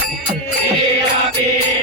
Happy.